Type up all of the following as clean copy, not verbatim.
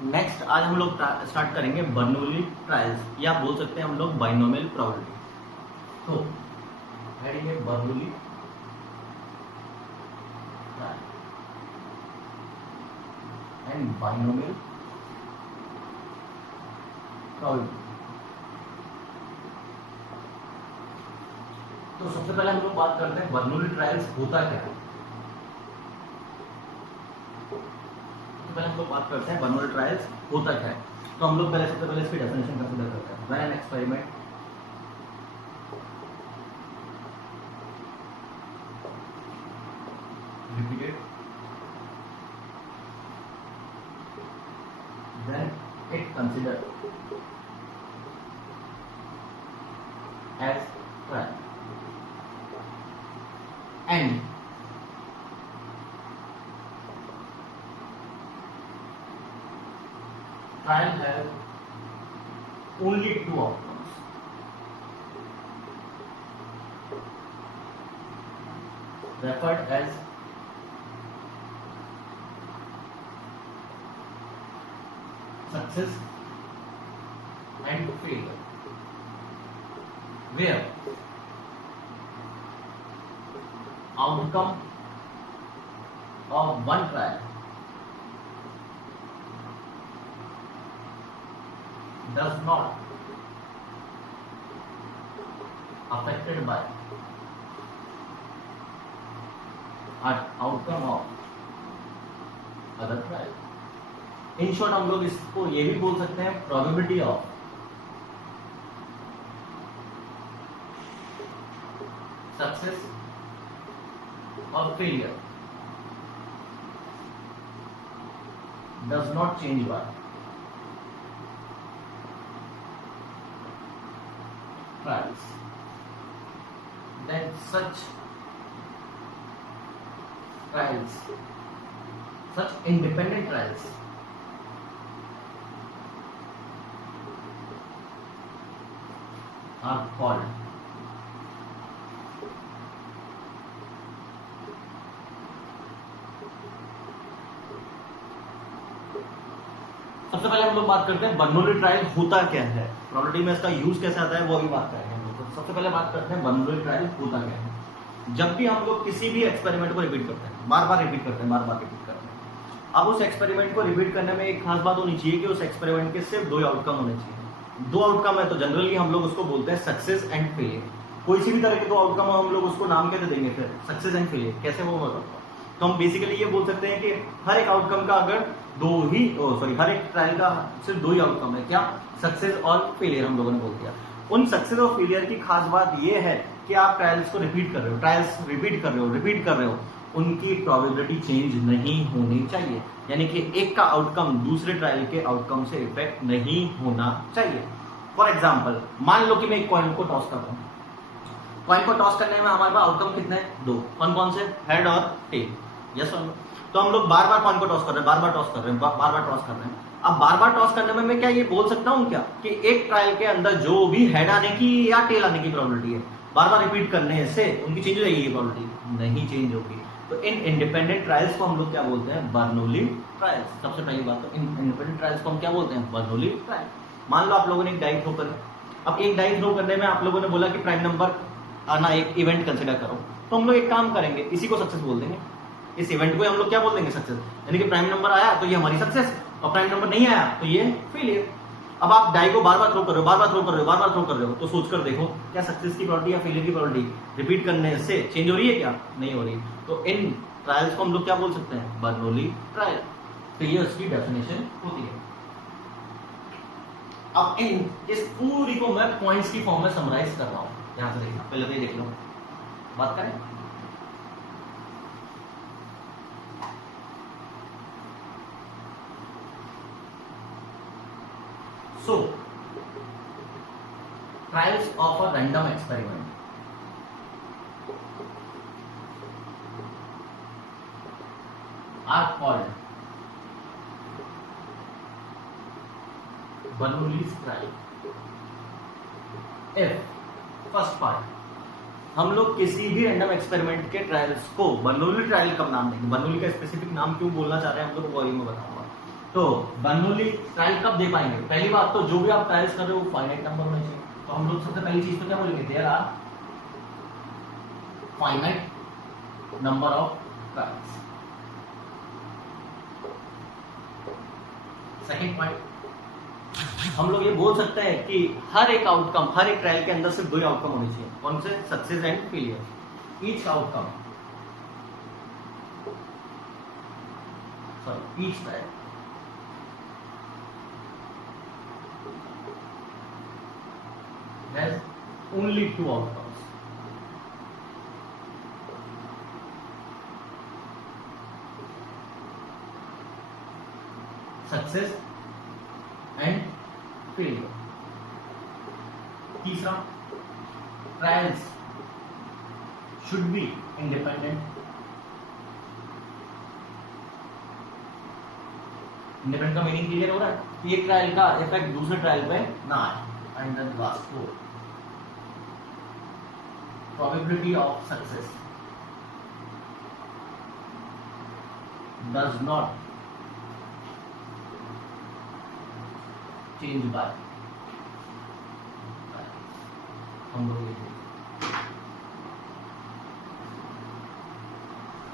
Next आज हम लोग स्टार्ट करेंगे बर्नौली ट्रायल्स, या बोल सकते हैं हम लोग बाइनोमियल प्रोबेबिलिटी। तो हेडिंग है Bernoulli trial and binomial probability. तो सबसे पहले हम लोग बात करते हैं बर्नौली ट्रायल्स होता क्या है। पहले हम लोग बात करते हैं बर्नौली ट्रायल्स होता क्या है। तो हम लोग सबसे पहले इसकी डेफिनेशन कंसीडर करते हैं। When an experiment repeated then it considered as trial and trial has only two outcomes. Referred as success and failure, where outcome of one trial does not affected by outcome of other trial. In short हम लोग इसको ये भी बोल सकते हैं probability of success और failure does not change bye trials. Then such trials, such independent trials are called सबसे पहले हम लोग बात करते हैं बर्नौली ट्रायल होता क्या है, प्रोबेबिलिटी में इसका यूज कैसे आता है वो अभी बात करेंगे हम लोग। तो सबसे पहले बात करते हैं बर्नौली ट्रायल होता क्या है। जब भी हम लोग किसी भी एक्सपेरिमेंट को रिपीट करते हैं, बार बार रिपीट करते हैं, अब उस एक्सपेरिमेंट को रिपीट करने में एक खास बात होनी चाहिए कि उस एक्सपेरिमेंट के सिर्फ दो आउटकम होने चाहिए। दो आउटकम है तो जनरली हम लोग उसको बोलते हैं सक्सेस एंड फेलियर। कोई सी भी तरह के दो आउटकम हो हम लोग उसको नाम कैसे देंगे फिर, सक्सेस एंड फेलियर, कैसे वो बताऊंगा। तो हम बेसिकली ये बोल सकते हैं कि हर एक आउटकम का अगर हर एक ट्रायल का सिर्फ दो ही आउटकम है, क्या, सक्सेस और फेलियर हम लोगों ने बोल दिया। उन सक्सेस और फेलियर की खास बात ये है कि आप ट्रायल्स को रिपीट कर रहे हो, उनकी प्रोबेबिलिटी चेंज नहीं होनी चाहिए, यानी कि एक का आउटकम दूसरे ट्रायल के आउटकम से इफेक्ट नहीं होना चाहिए। फॉर एग्जाम्पल मान लो कि मैं एक कॉइन को टॉस कर रहा हूं। कॉइन को टॉस करने में हमारे पास आउटकम कितने हैं, दो। कौन कौन से, हेड और टेल, यस और नो। तो हम लोग बार बार कॉइन को टॉस कर रहे हैं, बार बार टॉस कर रहे हैं। अब बार बार टॉस करने में मैं क्या ये बोल सकता हूं क्या कि एक ट्रायल के अंदर जो भी हेड आने की या टेल आने की प्रोबेबिलिटी है, बार बार रिपीट करने से उनकी चेंज हो जाएगी, ये प्रोबेबिलिटी नहीं चेंज होगी। तो इन इंडिपेंडेंट ट्रायल्स को हम लोग क्या बोलते हैं, बर्नौली ट्रायल्स। सबसे पहली बात तो इन इंडिपेंडेंट ट्रायल्स को हम क्या बोलते हैं, बर्नौली ट्रायल। मान लो आप लोगों ने एक डाई थ्रो कर, अब एक डाई थ्रो करने में आप लोगों ने बोला कि प्राइम नंबर आना एक इवेंट कंसिडर करो, तो हम लोग एक काम करेंगे, इसी को सक्सेस बोल देंगे। इस इवेंट को हम लोग क्या बोल देंगे, सक्सेस। यानी कि प्राइम नंबर आया तो ये हमारी सक्सेस, और प्राइम नंबर नहीं आया तो ये फेलियर। अब आप डाई को बार बार थ्रो कर रहे हो, तो सोचकर देखो क्या सक्सेस की प्रोबेबिलिटी या फेलियर की प्रोबेबिलिटी रिपीट करने से चेंज हो रही है, क्या नहीं हो रही। तो इन ट्रायल्स को हम लोग क्या बोल सकते हैं, बर्नौली ट्रायल। तो ये उसकी डेफिनेशन होती है। अब इस पूरी को मैं पॉइंट्स की फॉर्म में समराइज कर रहा हूं, यहां से देखिए, पहले तो ये देख लो, बात करें। So, trials of a random experiment are called Bernoulli's trial. If first part, हम लोग किसी भी रैंडम एक्सपेरिमेंट के ट्रायल्स को बर्नौली ट्रायल कब नाम देंगे, बर्नौली का स्पेसिफिक नाम क्यों बोलना चाह रहे हैं हम लोग वो मैं बताऊंगा। तो बर्नौली ट्रायल कब दे पाएंगे? पहली बात तो जो भी आप ट्रायल्स कर रहे हो वो फाइनाइट नंबर होने चाहिए। तो हम लोग सबसे पहली चीज तो क्या बोलेंगे, there are finite number of trials. Second point, हम लोग ये बोल सकते हैं कि हर एक आउटकम, हर एक ट्रायल के अंदर सिर्फ 2 ही आउटकम होने चाहिए। कौन से? Success and failure. Each outcome, sorry each trial has only 2 outcomes. Success and failure. तीसरा, trials should be independent. Independent का मीनिंग क्लियर हो रहा है? एक ट्रायल का इफेक्ट दूसरे ट्रायल पे ना आए। And then last 4, probability of success does not change by, हम लोग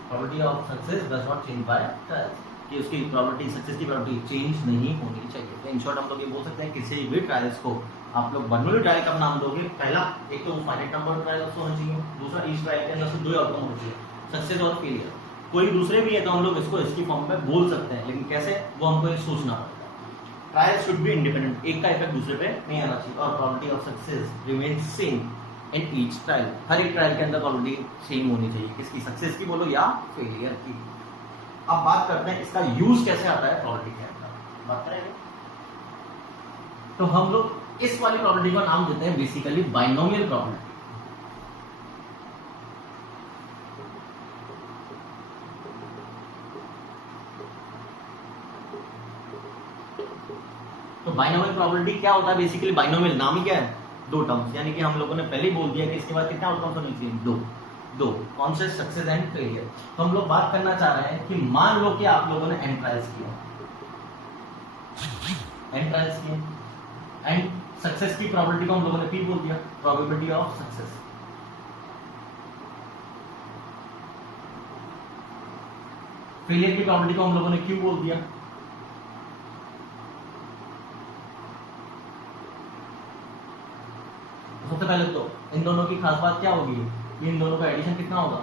probability of success does not change by trials, कि उसकी probability, सक्सेस की probability चेंज नहीं होनी चाहिए। तो इन शॉर्ट हम लोग ये बोल सकते हैं किसी भी ट्रायल्स को आप लोग बर्नौली ट्रायल का नाम दोगे, पहला एक तो फाइनाइट नंबर ट्रायल होना चाहिए, दूसरा ईच ट्रायल के अंदर सिर्फ 2 आउटकम होने चाहिए, सक्सेस और फेलियर। कोई दूसरे भी है तो हम लोग इसको इसकी फॉर्म में बोल सकते हैं, लेकिन कैसे वो हमको ये सोचना पड़ेगा। ट्रायल शुड बी इंडिपेंडेंट, एक का इफेक्ट दूसरे पे नहीं आना चाहिए, और probability of success remains same in each trial. हर एक ट्रायल के अंदर प्रोबेबिलिटी सेम होनी चाहिए, किसकी? सक्सेस की बोलो या फेलियर की। अब बात करते हैं इसका यूज कैसे आता है प्रोबेबिलिटी के अंदर, बात करेंगे। तो हम लोग इस वाली प्रोबेबिलिटी का नाम देते हैं बेसिकली बाइनोमियल प्रोबेबिलिटी। तो बाइनोमियल प्रोबेबिलिटी क्या होता है? बेसिकली बाइनोमियल नाम ही क्या है? 2 टर्म्स, यानी कि हम लोगों ने पहले ही बोल दिया कि इसके बाद कितने आउटकम्स होने चाहिए? 2। कौन से? Success and failure. तो हम लोग बात करना चाह रहे हैं कि मान लो कि आप लोगों ने एन ट्रायल्स किया, एंड सक्सेस की प्रोबेबिलिटी को हम लोगों ने पी बोल दिया, प्रोबेबिलिटी ऑफ सक्सेस। फेलियर की प्रोबेबिलिटी को हम लोगों ने क्यू बोल दिया। सबसे पहले तो इन दोनों की खास बात क्या होगी कि इन दोनों का एडिशन कितना होगा?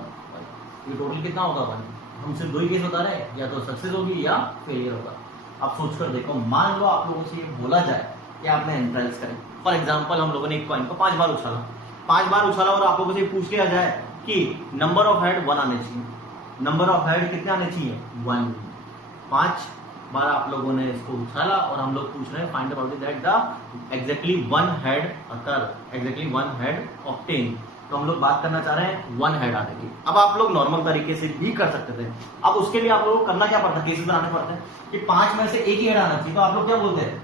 ये टोटल कितना होगा? 1। हम सिर्फ 2 ही केस बता रहे हैं, या तो सक्सेस होगी या फेलियर होगा। आप सोच कर देखो, मान लो आप लोगों से ये बोला जाए कि आपने एन ट्रायल्स करें, फॉर एग्जाम्पल हम लोगों ने एक कॉइन को 5 बार उछाला, 5 बार उछाला, और आप लोगों से पूछ लिया जाए कि नंबर ऑफ हेड 1 आने चाहिए। नंबर ऑफ हेड कितने आने चाहिए? 1। 5 बार आप लोगों ने इसको उछाला और हम लोग पूछ रहे हैं find the probability that the exactly 1 head occur, exactly 1 head obtain. तो हम लोग बात करना चाह रहे हैं 1 हेड आने की। अब आप लोग नॉर्मल तरीके से भी कर सकते थे, अब उसके लिए आप लोगों को करना क्या पड़ता है? केसेस बनाने पड़ते हैं कि 5 में से एक ही हेड आना चाहिए। तो आप लोग क्या बोलते हैं?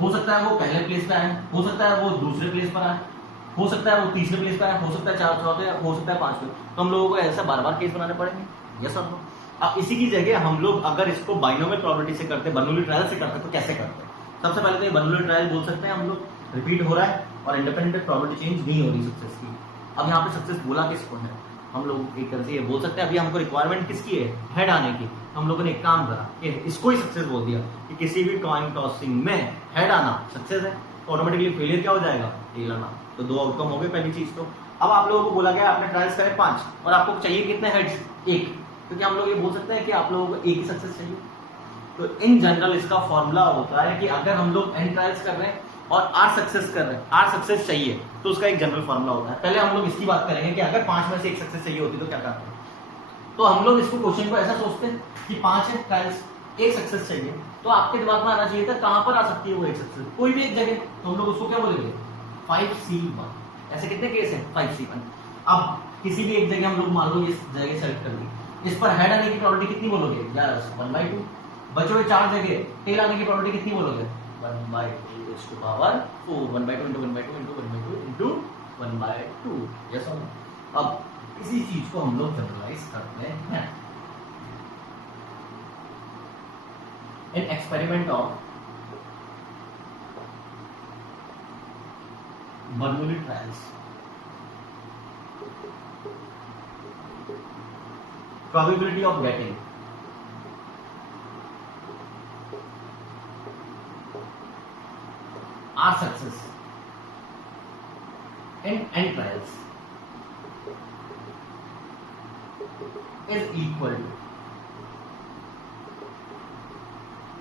हो सकता है वो पहले प्लेस पे आए, हो सकता है वो दूसरे प्लेस पर आए, हो सकता है वो तीसरे प्लेस पे आए, हो सकता है 4 चौथे, हो सकता है 5 पे। तो हम लोगों को ऐसा बार-बार केस बनाने पड़ेंगे। यस और नो? अब इसी की जगह हम लोग अगर इसको बाइनोमियल प्रोबेबिलिटी से करते, बर्नौली ट्रायल से करते, तो कैसे करते हैं? सबसे पहले तो ये बर्नौली ट्रायल बोल सकते हैं हम लोग, रिपीट हो रहा है और इंडिपेंडेंट प्रोबेबिलिटी चेंज नहीं हो रही सक्सेस की। अब यहाँ पे सक्सेस बोला किसको है? हम लोग एक तरह से ये बोल सकते हैं, अभी हमको रिक्वायरमेंट किसकी है? हेड आने की। हम लोगों ने एक काम करा कि इसको ही सक्सेस बोल दिया कि किसी भी कॉइन टॉसिंग में हेड आना सक्सेस है, ऑटोमेटिकली फेलियर क्या हो जाएगा? टेल आना। तो 2 आउटकम हो गए पहली चीज। तो अब आप लोगों को बोला गया आपने ट्रायल्स करे 5 और आपको चाहिए कितने हेड्स? 1। क्योंकि हम लोग ये बोल सकते हैं कि आप लोगों को एक ही सक्सेस चाहिए। तो इन जनरल इसका फॉर्मूला होता है कि अगर हम लोग एन ट्रायल्स कर रहे हैं और 8 सक्सेस कर रहे हैं, 8 सक्सेस चाहिए, तो उसका एक जनरल फॉर्मूला होता है। पहले हम लोग इसकी बात करेंगे कि अगर 5 में से 1 सक्सेस चाहिए होती तो क्या करते हैं। तो हम लोग इसको क्वेश्चन को ऐसा सोचते हैं कि 5 है ट्रायल्स, 1 सक्सेस चाहिए, तो आपके दिमाग में आना चाहिए था कहां पर आ सकती है वो 1 सक्सेस? कोई भी एक जगह। तो हम लोग उसको क्या बोलेंगे? 5C1। ऐसे कितने केस है? 5C1। अब किसी भी एक जगह हम लोग मान लो इस जगह सेलेक्ट कर ली, इस पर हेड आने की प्रोबेबिलिटी कितनी बोलोगे? 1/2। बचे हुए 4 जगह टेल आने की प्रोबेबिलिटी कितनी बोलोगे? 1/2 is to power 4, 1/2 into 1/2 into 1/2 into 1/2। Yes और नो? अब इसी चीज को हम लोग जनरलाइज करते हैं। in experiment of Bernoulli trials, probability of getting R success in N trials is equal to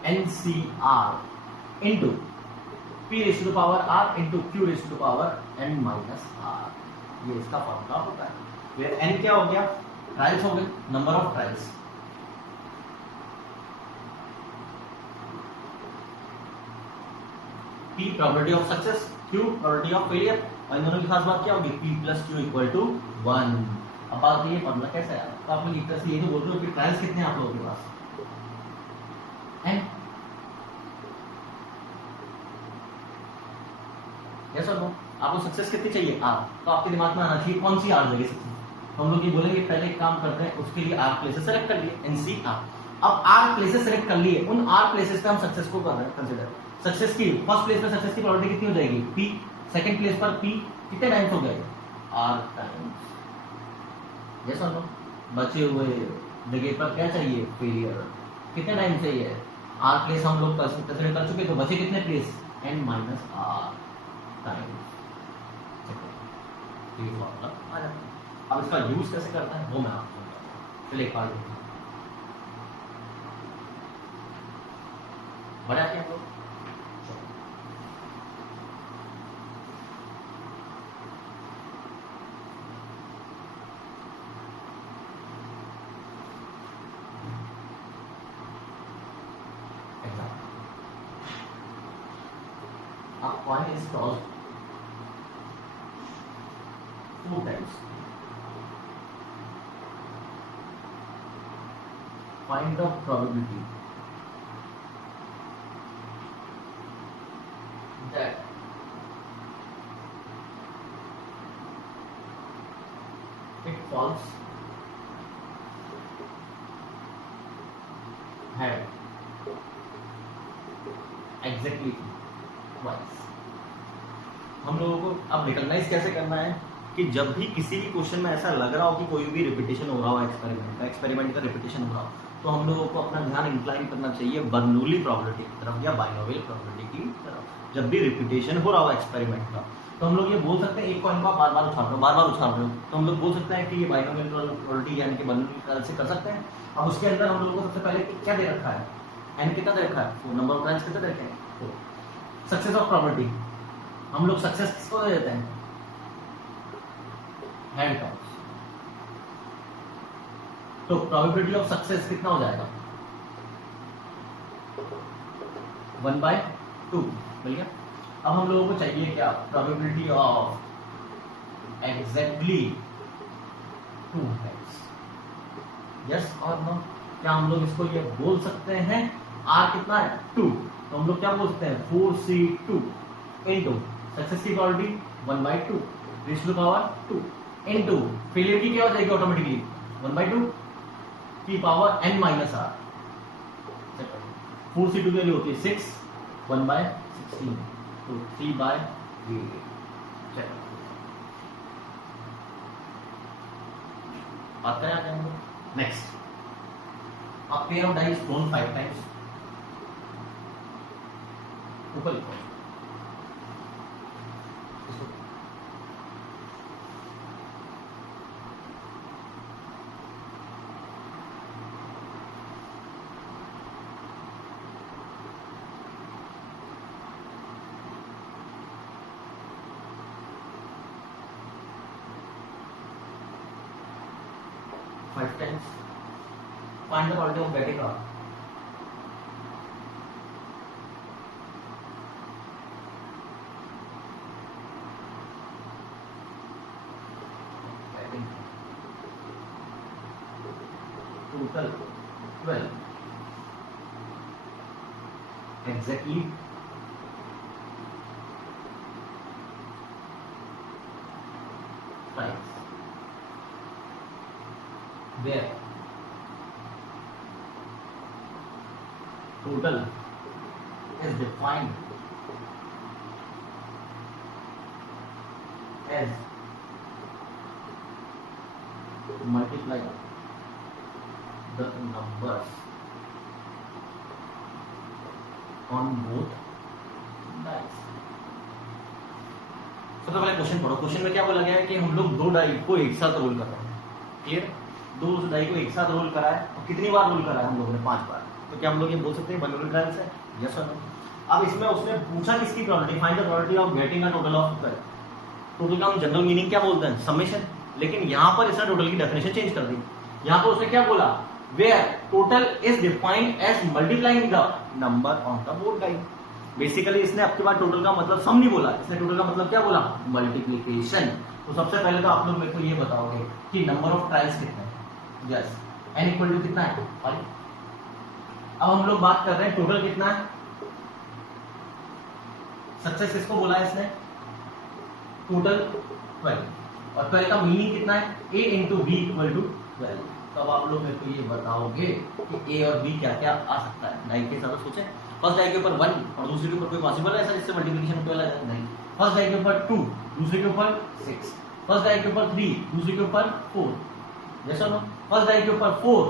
NCR into P raised to the power R into Q raised to the power N minus R। ये इसका formula होता है। ये N क्या हो गया? Trials हो गए, number of trials. P probability of success, Q probability of failure, और इन दोनों की खास बात क्या होगी? P plus Q equal to 1। अब बात ये फॉर्मूला कैसे आया? तो आप लोग एक तरह से ये तो बोल रहे हो कि ट्रायल्स कितने हैं आप लोगों के पास? N। यस और नो? आपको सक्सेस कितनी चाहिए? R। तो आपके दिमाग में आना चाहिए कौन सी R जगह सक्सेस। तो हम लोग ये बोलेंगे पहले एक काम करते हैं, उसके लिए R प्लेसेस सेलेक्ट कर लिए, NCR। अब R प्लेसेस सेलेक्ट कर लिए, उन R प्लेसेस पे हम सक्सेस को कर रहे हैं कंसीडर। सक्सेस की फर्स्ट प्लेस पे सक्सेस की प्रोबेबिलिटी कितनी हो जाएगी? P। सेकंड प्लेस पर P कितने टाइम्स हो गए? R times. यस और नो? बचे हुए जगह पर क्या चाहिए? फेलियर। कितने टाइम चाहिए? R प्लेस हम लोग कंसीडर कर चुके, तो बचे कितने place? N minus R times. ये फॉर्मूला आ जाता है। अब इसका यूज कैसे करता है वो मैं आपको बताता हूं। चलिए एक बार बढ़ा के हम लोग a coin is tossed 4 times. Find the probability that it falls head exactly twice। हम लोगों को अब रिकॉग्नाइज कैसे करना है कि जब भी किसी भी क्वेश्चन में ऐसा लग रहा हो कि कोई भी रिपीटेशन हो रहा हो एक्सपेरिमेंट का रिपीटेशन हो रहा हो, तो हम लोगों को अपना ध्यान इंक्लाइन करना चाहिए बर्नौली प्रोबेबिलिटी की तरफ या बाइनोमियल प्रोबेबिलिटी की तरफ। जब भी रिपीटेशन हो रहा हो एक्सपेरिमेंट का, तो हम लोग ये बोल सकते हैं, एक कॉइन को बार बार उछाल रहे हो, तो हम लोग बोल सकते हैं कि ये बाइनोमियल प्रोबेबिलिटी यानी कि बर्नौली से कर सकते हैं। अब उसके अंदर हम लोगों को सबसे पहले क्या दे रखा है? एन कितना दे रखा है? नंबर ऑफ ट्रायल्स कितना दे रखे हैं? तो सक्सेस ऑफ प्रोबेबिलिटी हम लोग सक्सेस किसको दे देते हैं? Hand counts. तो प्रोबेबिलिटी ऑफ सक्सेस कितना हो जाएगा? 1/2 मिल गया। अब हम लोगों को चाहिए क्या? Probability of exactly 2 times. Yes और नो? क्या हम लोग इसको ये बोल सकते हैं? R कितना है? 2। तो हम लोग क्या बोल सकते हैं? 4C2 इनटू सक्सेस की probability 1/2 raise to the power 2 into failure की क्या हो जाएगी ऑटोमेटिकली? 1/2 की power n minus R। 4C2 की वैल्यू होती है 6, 1/16 तो 3/8। चलो बात करें आगे हम लोग next. A pair of dice thrown 5 times ऊपर लिखो इसको। Five times. Find the probability of getting R. Total 12. Exactly 5. Where total is defined as multiply the numbers on both dice। सबसे पहले क्वेश्चन पढ़ो। क्वेश्चन में क्या बोला गया है कि हम लोग दो डाई को एक साथ रोल कर रहे हैं। क्लियर? दो डाई को एक साथ रोल करा है और कितनी बार रोल करा है हम लोगों ने? 5 बार। तो क्या हम लोग ये बोल सकते हैं बाइनोमियल ट्रायल्स है? यस और नो। अब इसमें उसने पूछा किसकी probability, find the probability of getting a total of correct. Total का हम जनरल मीनिंग क्या बोलते हैं? समेशन। लेकिन यहां पर इसने टोटल की डेफिनेशन चेंज कर दी। यहां पर उसने क्या बोला? Where total is defined as multiplying the number on the board die. Basically इसने आपके बाद टोटल का मतलब सम नहीं बोला, इसने टोटल का मतलब क्या बोला? मल्टीप्लिकेशन। तो सबसे पहले तो आप लोग मेरे को ये बताओगे कि नंबर ऑफ ट्रायल्स कितने हैं? यस, n इक्वल टू कितना है? 5। अब हम लोग बात कर रहे हैं टोटल कितना है? सक्सेस किसको बोला है इसने? टोटल 12। और 12 का मीनिंग कितना है? a into B equal to 12। तो अब आप लोग मेरे को ये बताओगे कि a और b क्या क्या आ सकता है? डाई के हिसाब से सोचे। फर्स्ट डाई के ऊपर 1 और दूसरे के ऊपर कोई पॉसिबल है ऐसा जिससे मल्टीप्लिकेशन 12 आ जाए? नहीं। फर्स्ट डाई के ऊपर 2, दूसरे के ऊपर 6। फर्स्ट डाई के ऊपर 3, दूसरे के ऊपर 4। जैसा नो। फर्स्ट डाई के ऊपर 4,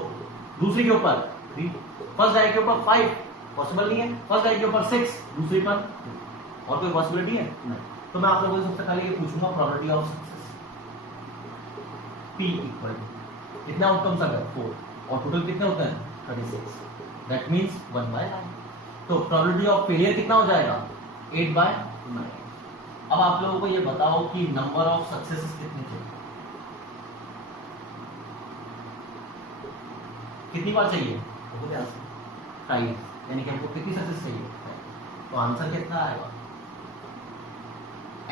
दूसरे के ऊपर 3। फर्स्ट डाई के ऊपर 5 पॉसिबल नहीं है। फर्स्ट डाई के ऊपर 6, दूसरे पर 2। और कोई पॉसिबिलिटी है? नहीं। तो मैं आप लोगों से सबसे पहले ये पूछूंगा probability of success. p equal to कितने आउटकम्स आ गए? 4 और टोटल कितने होते हैं? 36। That means 1/9। तो प्रोबेबिलिटी ऑफ फेलियर कितना हो जाएगा? 8/9। अब आप लोगों को ये बताओ कि नंबर ऑफ सक्सेसेस कितने थे? कितनी बार चाहिए? तो क्या टाइम, यानी कि हमको कितनी सक्सेस चाहिए? तो आंसर कितना आएगा?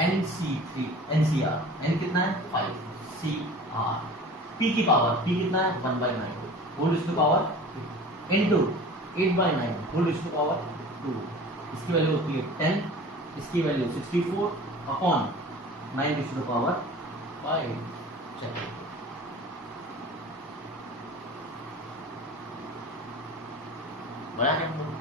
NCR n कितना है? 5 CR p की पावर p कितना है? 1/9 whole to power into 8/9 whole to power 2। इसकी वैल्यू होती है 10, इसकी value 64 upon 9 to the power 5। चलिए बड़ा है हम लोग।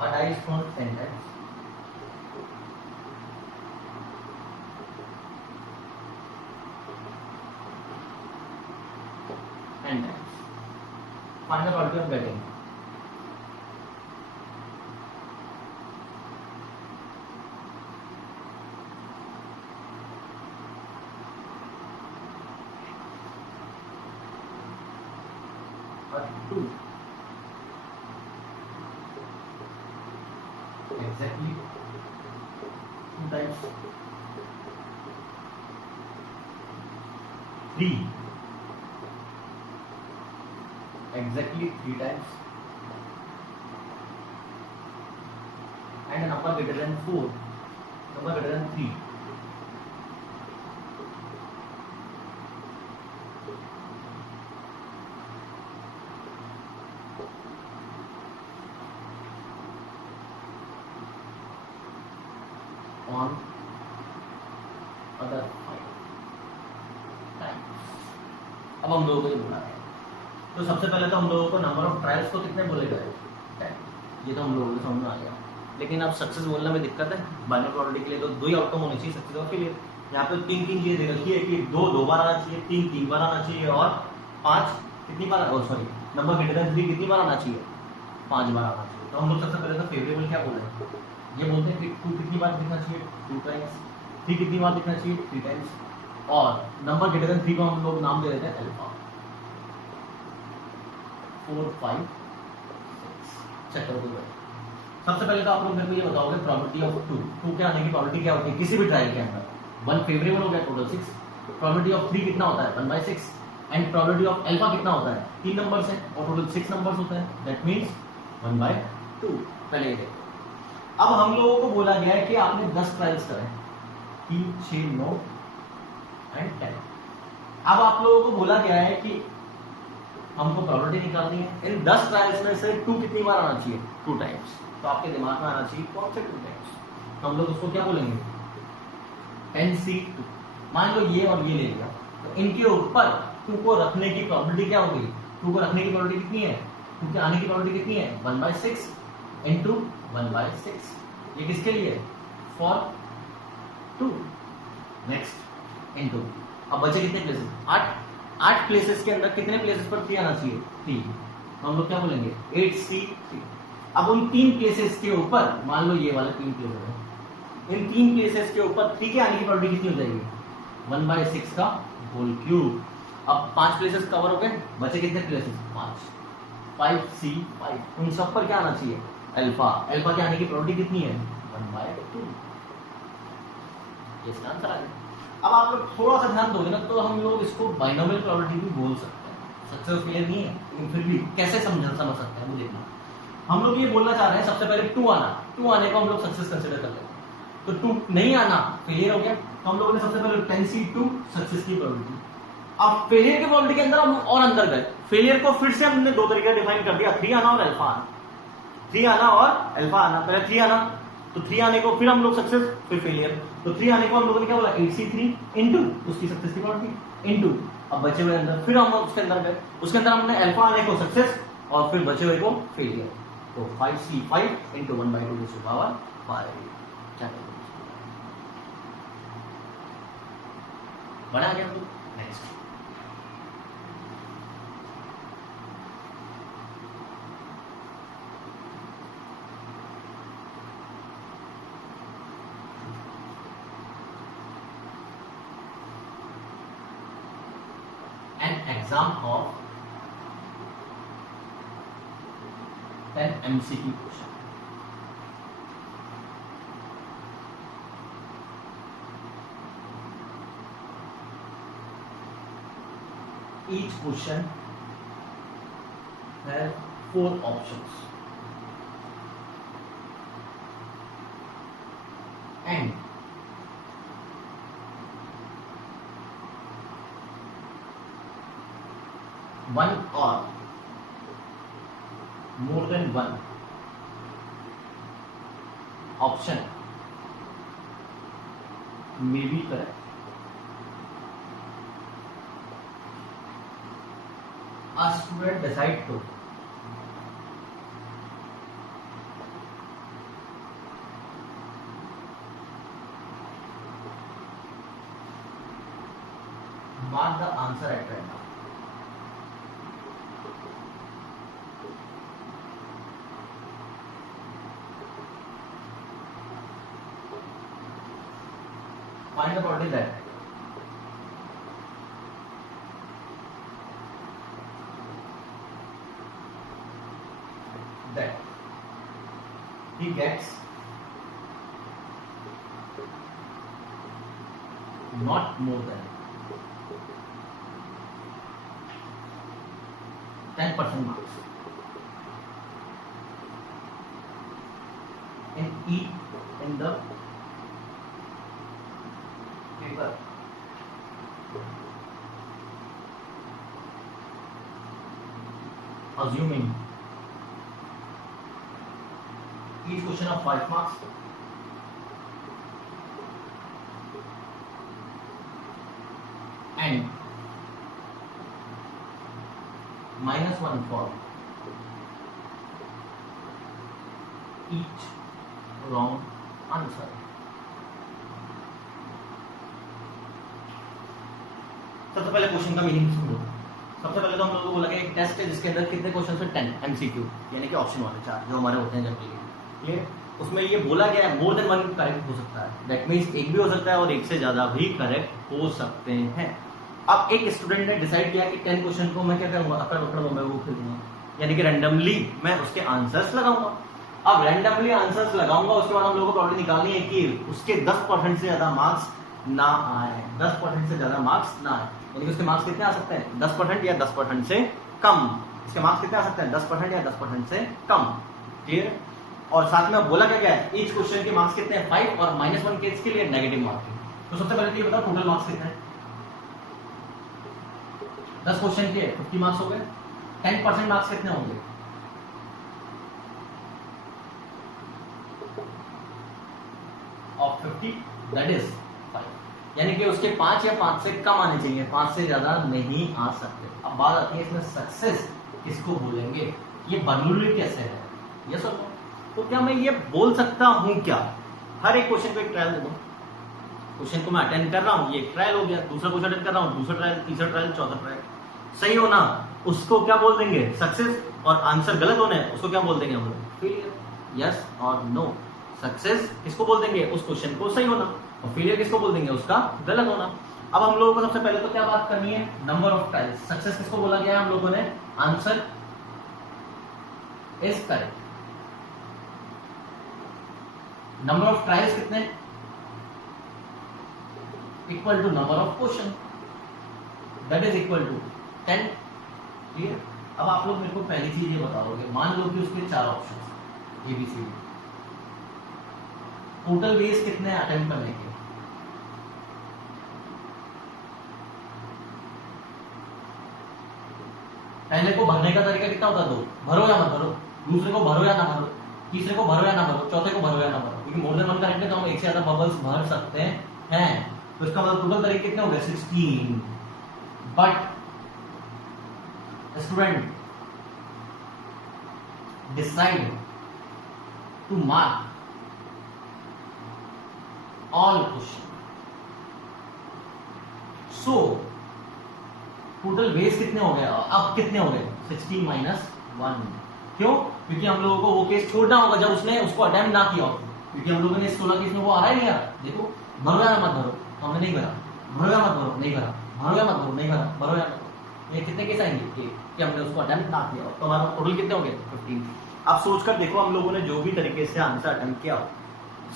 A die is thrown 10 times. Find the probability of getting. Two. Exactly 2 times. 3. Exactly 3 times. And a number greater than 4. Number greater than 3. On other 5 times. अब हम लोगों को ये बोला है, तो सबसे पहले तो हम लोगों को नंबर ऑफ ट्रायल्स को कितने बोले गए? 10। ये तो हम लोगों को समझ में आ गया। लेकिन अब सक्सेस बोलने में दिक्कत है। बाइनरी प्रोबेबिलिटी के लिए तो 2 ही आउटकम होने चाहिए सक्सेस और फेलियर। यहाँ पे 3 चीजें दे रखी है कि 2 बार आना चाहिए, 3 बार आना चाहिए और 5 कितनी बार? नंबर ग्रेटर देन 3 कितनी बार आना चाहिए? 5 बार आना चाहिए। तो हम लोग सबसे पहले तो फेवरेबल क्या बोल रहे हैं? ये बोलते हैं कि 2 कितनी बार दिखना चाहिए? 2 टाइम्स। 3 कितनी बार दिखना चाहिए? 3 टाइम्स। और नंबर ग्रेटर देन 3 को हम लोग नाम दे देते हैं अल्फा। 4 5 6 चेक करो। सबसे पहले तो आप लोग मेरे को ये बताओगे प्रोबेबिलिटी ऑफ 2 के आने की प्रोबेबिलिटी क्या होती है किसी भी ट्रायल के अंदर? 1 फेवरेबल हो गया, टोटल 6। प्रोबेबिलिटी ऑफ 3 कितना होता है? 1/6। एंड प्रोबेबिलिटी ऑफ अल्फा कितना होता है? 3 नंबर्स हैं और टोटल 6 नंबर्स होते हैं। That means 1/2। पहले ये देखो। अब हम लोगों को बोला गया है कि आपने 10 ट्रायल्स करे, 3 6 9 एंड 10। अब आप लोगों को बोला गया है कि हमको प्रोबेबिलिटी निकालनी है। इन 10 ट्रायल्स में से 2 कितनी बार आना चाहिए? 2 टाइम्स। तो आपके दिमाग में आना चाहिए कौन से 2 टाइम्स? तो हम लोग उसको क्या बोलेंगे? 10C2, मान लो ये और ये ले लिया, तो इनके ऊपर 2 को रखने की प्रोबेबिलिटी क्या होगी? 2 को रखने की प्रोबेबिलिटी कितनी है? 2 के आने की प्रोबेबिलिटी कितनी है? 1/6 इंटू 1/6। ये किसके लिए? फॉर 2। नेक्स्ट इंटू, अब बचे कितने प्लेसेस? 8 प्लेसेस के अंदर कितने प्लेसेस पर 3 आना चाहिए? 3। तो हम लोग क्या बोलेंगे? 8C3। अब उन 3 प्लेसेस के ऊपर, मान लो ये वाले 3 प्लेसेस है, इन 3 प्लेसेस के ऊपर 3 के आने की प्रोबेबिलिटी कितनी हो जाएगी? 1/6 का होल क्यूब। अब 5 प्लेसेस कवर हो गए, बचे कितने प्लेसेस? 5। 5C5। उन सब पर क्या आना चाहिए? अल्फा। अल्फा के आने की प्रोबेबिलिटी कितनी है? 1/2। ये इसका आंसर आ गया। अब आप लोग थोड़ा सा ध्यान दोगे ना, तो हम लोग इसको बाइनोमियल प्रोबेबिलिटी भी बोल सकते हैं। सक्सेस क्लियर नहीं है, लेकिन फिर भी कैसे समझ सकते हैं वो देखना। हम लोग ये बोलना चाह रहे हैं, सबसे पहले 2 आने को हम लोग सक्सेस कंसिडर कर लेते हैं। तो 2 नहीं आना फेलियर हो गया, तो हम लोगों ने सबसे पहले 10C2 सक्सेस की प्रोबेबिलिटी। अब फेलियर की प्रोबेबिलिटी के अंदर हम और अंदर गए, फेलियर को फिर से हमने 2 तरीके डिफाइन कर दिया, 3 आना और अल्फा आना। 3 आना और अल्फा आना। पहले 3 आना, तो 3 आने को फिर हम लोग सक्सेस, फिर फेलियर। तो 3 आने को हम लोगों ने क्या बोला? 8C3 इंटू उसकी सक्सेस की प्रोबेबिलिटी इंटू, अब बचे हुए अंदर फिर हम उसके अंदर गए, उसके अंदर हमने अल्फा आने को सक्सेस और फिर बचे हुए को फेलियर। तो 5C5 इंटू 1/2 बना गया। तो next, an exam of 10 MCQ question. Each question has 4 options and one or more than one option may be correct. A student decide to mark the answer at random. Find the probability that he gets not more than 10% marks in the paper. Assuming each question of 5 marks and -1 for each wrong answer. सबसे पहले question का meaning समझो। सबसे पहले तो हम लोगों को बोला कि एक टेस्ट है जिसके अंदर कितने क्वेश्चन है? 10 MCQ, यानी कि ऑप्शन वाले 4 जो हमारे होते हैं जनरली। ये उसमें ये बोला गया है मोर देन 1 करेक्ट हो सकता है, दैट मींस एक भी हो सकता है और एक से ज्यादा भी करेक्ट हो सकते हैं। अब एक स्टूडेंट ने डिसाइड किया कि 10 क्वेश्चन को मैं क्या करूंगा? अकड़ बकड़ मैं वो कर दूंगा, यानी कि रैंडमली मैं उसके आंसर्स लगाऊंगा। अब रैंडमली आंसर्स लगाऊंगा, उसके बाद हम लोगों को प्रॉब्लम निकालनी है कि उसके 10% से ज्यादा मार्क्स ना आए, 10% से ज्यादा मार्क्स ना आए, यानी कि उसके मार्क्स कितने आ सकते हैं? 10% या 10% से कम। इसके मार्क्स कितने आ सकते हैं? 10% या 10% से कम। क्लियर? और साथ में बोला क्या है? ईच क्वेश्चन के मार्क्स कितने हैं? 5 और -1 केस के लिए नेगेटिव मार्किंग। तो सबसे पहले ये बताओ टोटल मार्क्स कितने हैं? 10 क्वेश्चन के 50 मार्क्स हो गए, 10% मार्क्स कितने होंगे? ऑफ 50 दैट इज 5, यानी कि उसके 5 या 5 से कम आने चाहिए, 5 से ज्यादा नहीं आ सकते। अब बात आती है इसमें सक्सेस किसको बोलेंगे, ये बर्नौली कैसे है, ये सब। तो क्या मैं ये बोल सकता हूं क्या, हर एक क्वेश्चन को एक ट्रायल दे दूं, क्वेश्चन को मैं अटेंड कर रहा हूं, ये ट्रायल हो गया, दूसरा क्वेश्चन अटेंड कर रहा हूं, दूसरा ट्रायल, तीसरा ट्रायल, चौथा ट्रायल, सही होना उसको क्या बोल देंगे सक्सेस, और आंसर गलत होना है उसको क्या बोल देंगे हम लोग, फेलियर। यस और नो, सक्सेस किसको बोल देंगे, उस क्वेश्चन को सही होना, और फेलियर किसको बोल देंगे, उसका गलत होना। अब हम लोगों को सबसे पहले तो क्या बात करनी है, नंबर ऑफ ट्रायल्स। सक्सेस किसको बोला गया है हम लोगों ने, answer is correct. Number of trials कितने, equal to number of question, that is equal to 10। Clear. अब आप लोग मेरे को पहली चीज ये बताओगे, मान लो कि उसके 4 ऑप्शन एबीसी, टोटल वेज कितने अटेम्प्ट करने के, पहले को भरने का तरीका कितना होता है, 2, भरो या मत भरो, दूसरे को भरो या ना भरो, तीसरे को भरो या ना भरो, चौथे को भरो या ना भरो, क्योंकि मोर देन 1 करेक्ट है तो हम एक से ज्यादा बबल्स भर सकते हैं। तो इसका मतलब टोटल तरीके कितने हो गए, 16। But student decide to mark all question, so total ways कितने हो गए, अब कितने हो गए, 16 माइनस 1। क्यों, क्योंकि हम लोगों को वो केस छोड़ना होगा जब उसने उसको अटेम्प्ट ना किया, क्योंकि हम लोगों ने 16 केस में वो आ रहा है नहीं आ रहा, देखो भरो या मत भरो, तो हमने नहीं भरा, भरो या मत भरो, नहीं भरा, भरो या मत भरो, नहीं भरा, भरो या मत भरो, ये कितने केस आएंगे कि हमने उसको अटेम्प्ट ना किया, तो हमारा टोटल कितने हो गए, 15। आप सोचकर देखो, हम लोगों ने जो भी तरीके से आंसर अटेम्प्ट किया,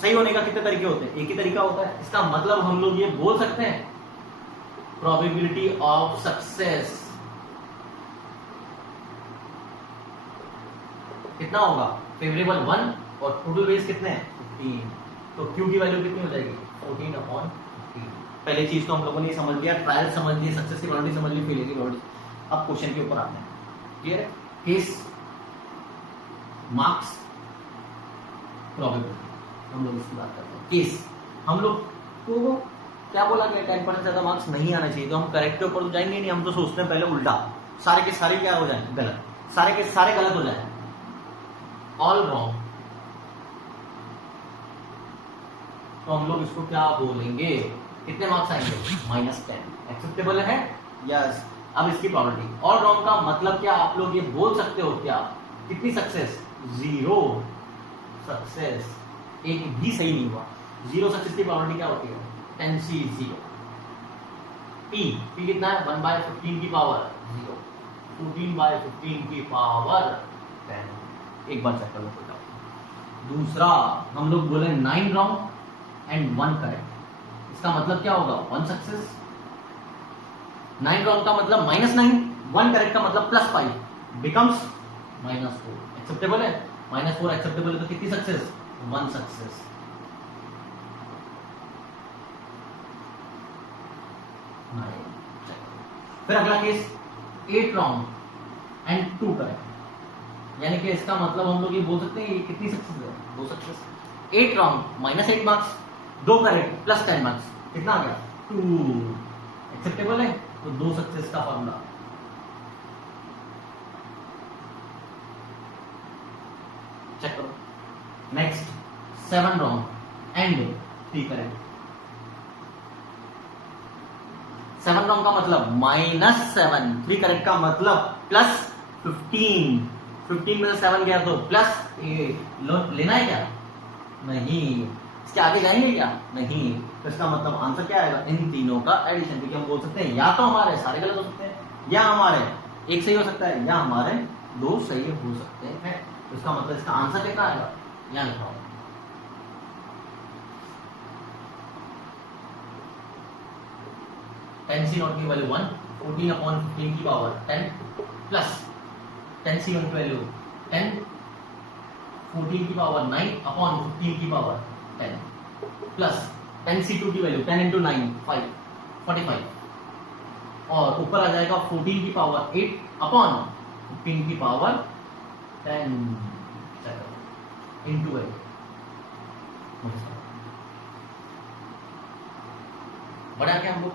सही होने का कितने तरीके होते हैं, एक ही तरीका होता है। इसका मतलब हम लोग ये बोल सकते हैं प्रोबेबिलिटी ऑफ सक्सेस कितना होगा, फेवरेबल 1, और टोटल वेज कितने हैं, 15। तो क्यू की वैल्यू कितनी हो जाएगी, 14/15। पहली चीज तो हम लोगों ने समझ लिया, ट्रायल समझ लिया, सक्सेस की प्रोबेबिलिटी समझ ली, फेलियर की प्रोबेबिलिटी। अब क्वेश्चन के ऊपर आते हैं, क्लियर है, केस मार्क्स प्रोबेबिलिटी, हम लोग इसकी बात करते हैं। केस हम लोग को क्या बोला गया, 10% ज्यादा मार्क्स नहीं आना चाहिए, तो हम करेक्ट के ऊपर तो जाएंगे नहीं, हम तो सोचते हैं पहले उल्टा, सारे के सारे क्या हो जाए, गलत, सारे के सारे गलत हो जाए, ऑल रॉन्ग। तो हम लोग इसको क्या बोलेंगे, कितने मार्क्स आएंगे, -10। एक्सेप्टेबल है, यस। अब इसकी प्रोबेबिलिटी, ऑल रॉन्ग का मतलब क्या, आप लोग ये बोल सकते हो क्या, कितनी सक्सेस, 0 सक्सेस, एक भी सही नहीं हुआ, 0 सक्सेस की प्रोबेबिलिटी क्या होती है, 10C0। P कितना है, 1/15 की पावर 0, 14/15 की पावर 10। एक बार चेक कर लो। दूसरा हम लोग बोले 9 रॉन्ग एंड 1 करेक्ट, इसका मतलब क्या होगा, 1 सक्सेस। 9 रॉन्ग का मतलब -9, 1 करेक्ट का मतलब +5, बिकम्स -4। एक्सेप्टेबल है, -4 एक्सेप्टेबल है, तो कितनी सक्सेस, 1 सक्सेस। फिर अगला केस 8 रॉन्ग एंड 2 करेक्ट, यानी कि इसका मतलब हम लोग ये बोल सकते हैं ये कितनी सक्सेस है, 2 success. 8 wrong -8 marks, 2 correct +10 marks, कितना आ गया, 2। एक्सेप्टेबल है, तो 2 सक्सेस का फॉर्मूला। चेक करो। Next 7 wrong and 3 correct. 7 wrong का मतलब -7, 3 करेक्ट का मतलब +15, 15 में से 7 गया तो +8। लेना है क्या, नहीं, इसके आगे जाएंगे क्या, नहीं। तो इसका मतलब आंसर क्या आएगा, इन तीनों का एडिशन, क्योंकि हम बोल सकते हैं या तो हमारे सारे गलत हो सकते हैं, या हमारे एक सही हो सकता है, या हमारे 2 सही हो सकते हैं। तो इसका मतलब इसका आंसर कितना आएगा, यहाँ लिखा होगा। टेन सी नॉट की वैल्यू 1, 14/15 की पावर 10 प्लस 10C1 की वैल्यू 10, 14 की पावर 9/15 की पावर 10 प्लस 10C2 की वैल्यू 10 × 9 5, 45, और ऊपर आ जाएगा 14 की पावर 8/15 की पावर 10 into 8। बढ़ा क्या हम लोग?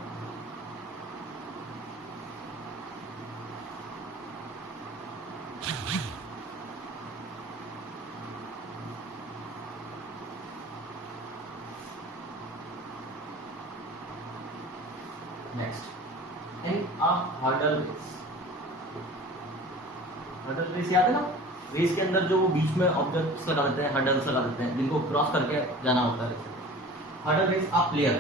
Next in a hurdle race. Hurdle race याद है ना? रेस के अंदर जो वो बीच में ऑब्जेक्ट्स लगा देते हैं, हर्डल्स लगा देते हैं, जिनको क्रॉस करके जाना होता है। Hurdle race, a player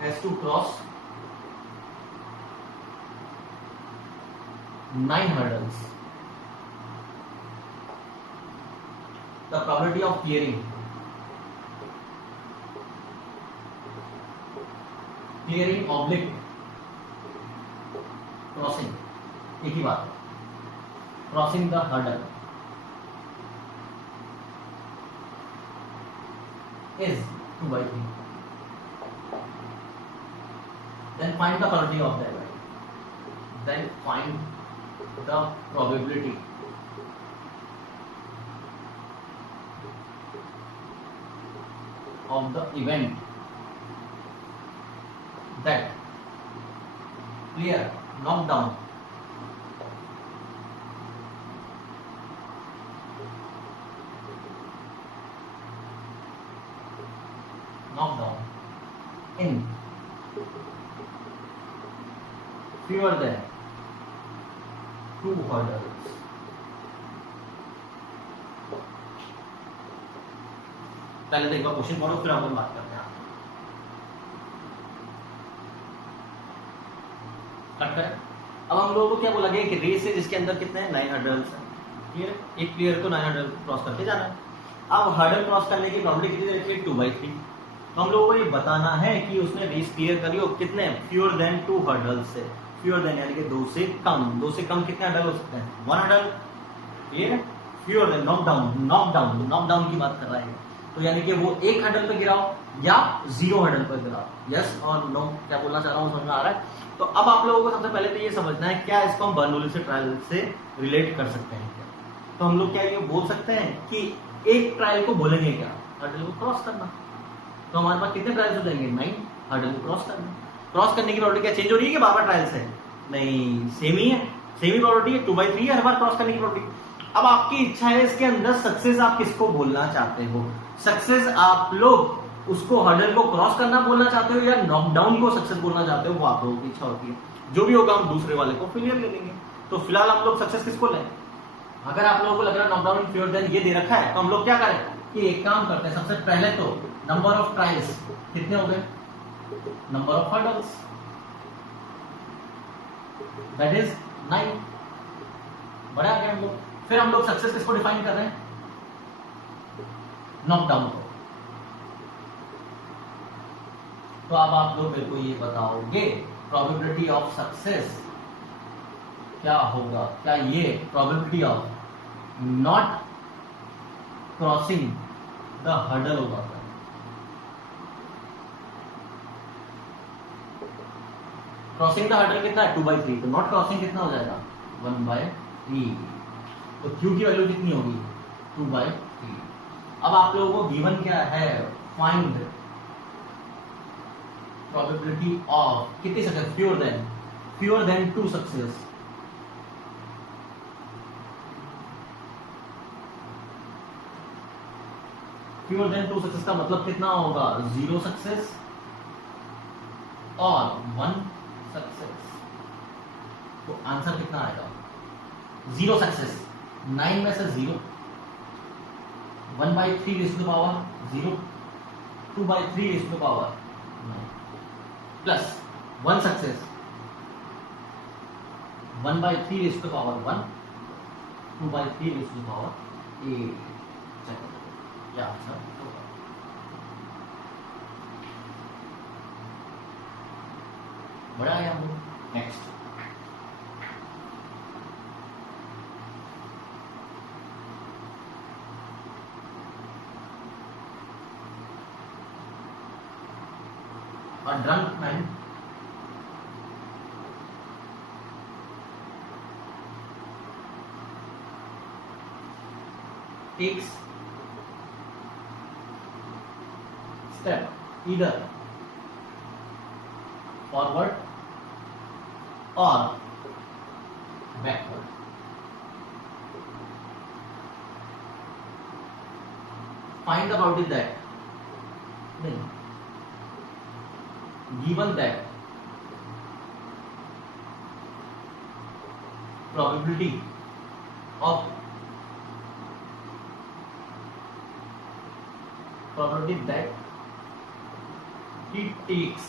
has to cross 9 hurdles. The probability of clearing oblique crossing, एक ही बात, crossing the hurdle is 2/3. Then find the probability of that. Then find the probability of the event that player knocked down in fewer than 2 hurdles. पहले तो एक बार question पढ़ो, फिर हम लोग बात करते हैं। कट करें। अब हम लोगों को क्या बोला गया कि रेस है जिसके अंदर कितने हैं? 9 हर्डल्स हैं। क्लियर? एक प्लेयर को 9 हर्डल क्रॉस करके जाना है। अब हर्डल क्रॉस करने की प्रोबेबिलिटी कितनी रखी है? 2/3। तो हम लोगों को ये बताना है कि उसने रेस क्लियर करी हो कितने? फ्यूअर देन 2 हर्डल से। फ्यूअर देन यानी कि 2 से कम। 2 से कम कितने हर्डल हो सकते हैं? 1 hurdle. Clear? Fewer than knockdown की बात कर रहा है। तो यानी कि वो 1 हर्डल पे गिराओ या 0 हर्डल पर गिराओ। यस और नो क्या बोलना चाह रहा हूँ समझ में आ रहा है? तो अब आप लोगों को सबसे पहले तो ये समझना है क्या इसको हम बर्नौली से ट्रायल से रिलेट कर सकते हैं क्या? तो हम लोग क्या ये बोल सकते हैं कि एक ट्रायल को बोलेंगे क्या? हर्डल को क्रॉस करना। तो हमारे पास कितने ट्रायल्स हो जाएंगे? 9 हर्डल को क्रॉस करना। क्रॉस करने की प्रोबेबिलिटी क्या चेंज हो रही है कि बार-बार ट्रायल्स है? नहीं, सेम ही है। सेम ही प्रोबेबिलिटी है, 2/3 है हर बार क्रॉस करने की प्रोबेबिलिटी। अब आपकी इच्छा है इसके अंदर सक्सेस आप किसको बोलना चाहते हो? सक्सेस आप लोग उसको हर्डल को क्रॉस करना बोलना चाहते हो या नॉकडाउन को सक्सेस बोलना चाहते हो? वो आप लोगों की इच्छा होती है। जो भी होगा हम दूसरे वाले को फेलियर ले लेंगे। तो फिलहाल हम लोग सक्सेस किसको लें? अगर आप लोगों को लग रहा है नॉकडाउन इन फ्यूअर देन ये दे रखा है तो हम लोग क्या करें कि एक काम करते हैं। सबसे पहले तो नंबर ऑफ ट्रायल्स कितने हो गए? Number of hurdles that is 9। बड़ा गया हम लोग। फिर हम लोग सक्सेस किसको डिफाइन कर रहे हैं? नॉकडाउन को। तो अब आप लोग मेरे को ये बताओगे प्रोबेबिलिटी ऑफ सक्सेस क्या होगा? क्या ये probability of not crossing the hurdle होगा? क्रॉसिंग द हर्डल कितना है? 2/3। तो नॉट क्रॉसिंग कितना हो जाएगा? 1/3। तो Q की वैल्यू कितनी होगी? 2/3। अब आप लोगों को गिवन क्या है? फाइंड प्रोबेबिलिटी ऑफ कितनी success? Fewer than 2 success. Fewer than 2 success का मतलब कितना होगा? 0 सक्सेस और 1 सक्सेस। तो आंसर कितना आएगा? 0 सक्सेस। 9 में से 0, 1/3 raise to the power 0, 2/3 raise to the power 9 plus 1 success, 1/3 raise to the power 1, 2/3 raise to the power 8। क्या आंसर होगा? बड़ा है हम लोग। Next a drunk man takes step either forward और backward. Find the probability that नहीं given that probability that he takes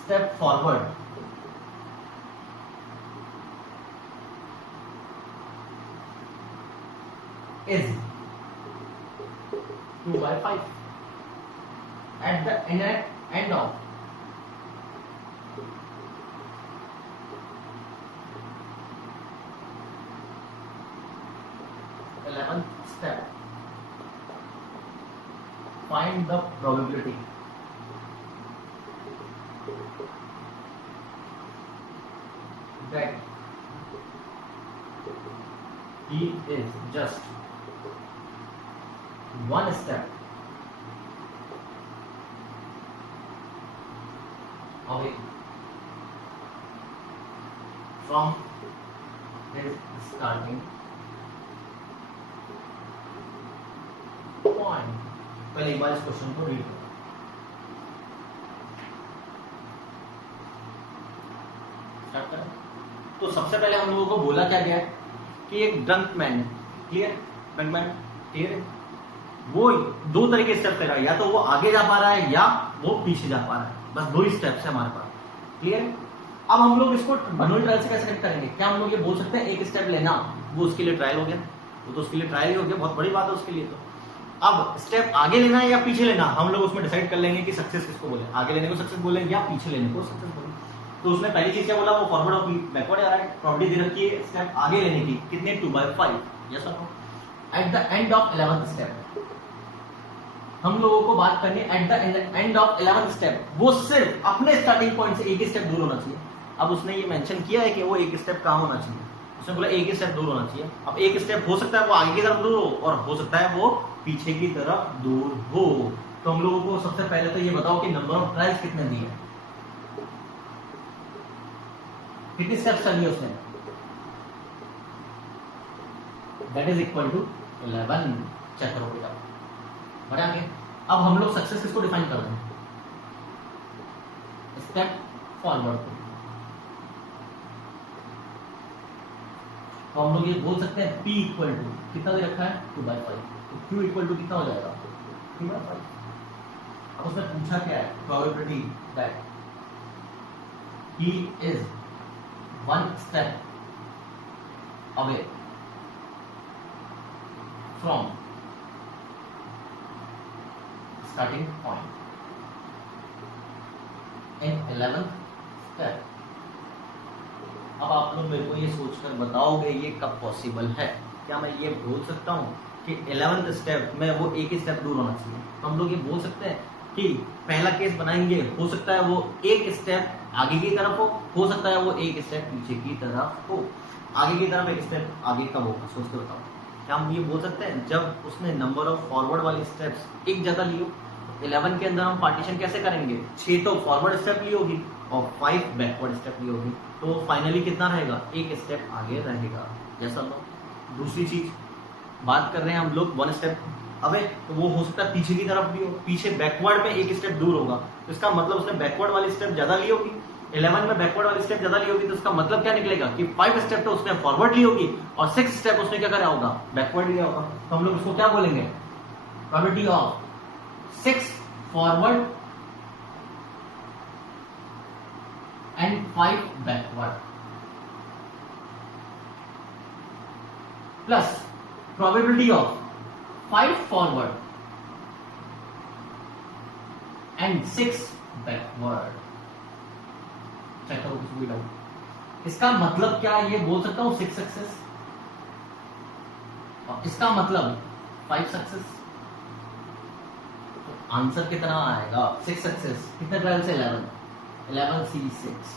step forward is 2/5 at the end of step. Find the probability that he is just one step away from his starting point। पहले एक बार इस question को read करो। Start करें। तो सबसे पहले हम लोगों को बोला क्या गया है कि एक ड्रंकमैन, क्लियर, ड्रंकमैन क्लियर है, वो दो तरह के स्टेप ले रहा है, या तो वो आगे जा पा रहा है या वो पीछे जा पा रहा है, बस दो ही स्टेप्स है हमारे पास, क्लियर। अब हम लोग इसको बर्नौली ट्रायल से कैसे कनेक्ट करेंगे? क्या हम लोग ये बोल सकते हैं एक स्टेप लेना, वो उसके लिए ट्रायल हो गया, वो तो उसके लिए ट्रायल ही हो गया, बहुत बड़ी बात है उसके लिए। तो अब स्टेप आगे लेना है या पीछे लेना, हम लोग उसमें डिसाइड कर लेंगे कि सक्सेस किसको बोले, आगे लेने को सक्सेस बोलेंगे या पीछे लेने को सक्सेस बोलेंगे। तो उसमें पहली चीज क्या बोला, वो फॉरवर्ड और बैकवर्ड आ रहा है, प्रॉपर्टी दे रखी है स्टेप आगे लेने की, कितने 2/5, यस और no. At the end of 11th step हम लोगों को बात करनी है, at the end of 11th step वो सिर्फ अपने स्टार्टिंग पॉइंट से एक ही स्टेप दूर होना चाहिए। अब उसने ये मेंशन किया है कि वो एक स्टेप कहाँ होना चाहिए, उसने बोला एक ही स्टेप दूर होना चाहिए। अब एक स्टेप हो सकता है वो आगे की तरफ दूर हो और हो सकता है वो पीछे की तरफ दूर हो। तो हम लोगों को सबसे पहले तो ये बताओ कि नंबर ऑफ ट्रायल्स कितने दिए, कितने स्टेप्स चलिए उसने, that is equal to 11। Check करो बेटा, बढ़ा के। अब हम लोग सक्सेस किसको डिफाइन कर रहे हैं, स्टेप फॉरवर्ड को। तो हम लोग ये बोल सकते हैं P इक्वल टू कितना दे रखा है 2/5, तो Q इक्वल टू कितना हो जाएगा 3/5। अब उसने पूछा क्या है, probability that he is one step away from starting point in 11th step। अब आप लोग मेरे को ये सोचकर बताओगे ये कब पॉसिबल है, क्या मैं ये बोल सकता हूँ कि 11th स्टेप में वो एक ही स्टेप दूर होना चाहिए? तो हम लोग ये बोल सकते हैं कि पहला केस बनाएंगे, हो सकता है वो एक स्टेप आगे की तरफ हो सकता है वो एक स्टेप पीछे की तरफ हो। आगे की तरफ एक स्टेप आगे कब होगा, सोच के बताओ। क्या हम ये बोल सकते हैं जब उसने नंबर ऑफ फॉरवर्ड वाली स्टेप्स एक ज्यादा ली हो? 11 के अंदर हम पार्टीशन कैसे करेंगे, 6 तो फॉरवर्ड स्टेप ली होगी और 5 बैकवर्ड स्टेप ली होगी, तो फाइनली कितना रहेगा, एक स्टेप आगे रहेगा, जैसा लो। दूसरी चीज बात कर रहे हैं हम लोग 1 स्टेप अबे, तो वो हो सकता है पीछे की तरफ भी हो, पीछे बैकवर्ड में एक स्टेप दूर होगा, तो इसका मतलब उसने बैकवर्ड वाली स्टेप ज्यादा ली होगी। 11 में बैकवर्ड वाली स्टेप ज्यादा ली होगी, तो इसका मतलब क्या निकलेगा कि 5 स्टेप तो उसने फॉरवर्ड ली होगी और 6 स्टेप उसने क्या करा होगा, बैकवर्ड लिया होगा। तो हम लोग इसको क्या बोलेंगे, probability of 6 forward and 5 backward plus probability of 5 forward and 6 backward. Check करो कुछ भी डाउट, इसका मतलब क्या ये बोल सकता हूं 6 सक्सेस, और इसका मतलब 5 सक्सेस। तो आंसर कितना आएगा, 6 सक्सेस, कितने ट्रायल से 11 C 6,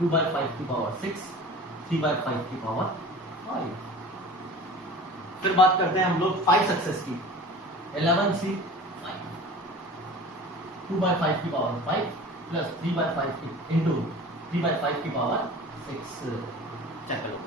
2/5 की पावर 6, 3/5 की पावर 5। फिर बात करते हैं हम लोग 5 सक्सेस की। 11c 5, 2/5 की पावर 5 प्लस 3/5 की इंटू 3/5 की पावर 6 चेक करो।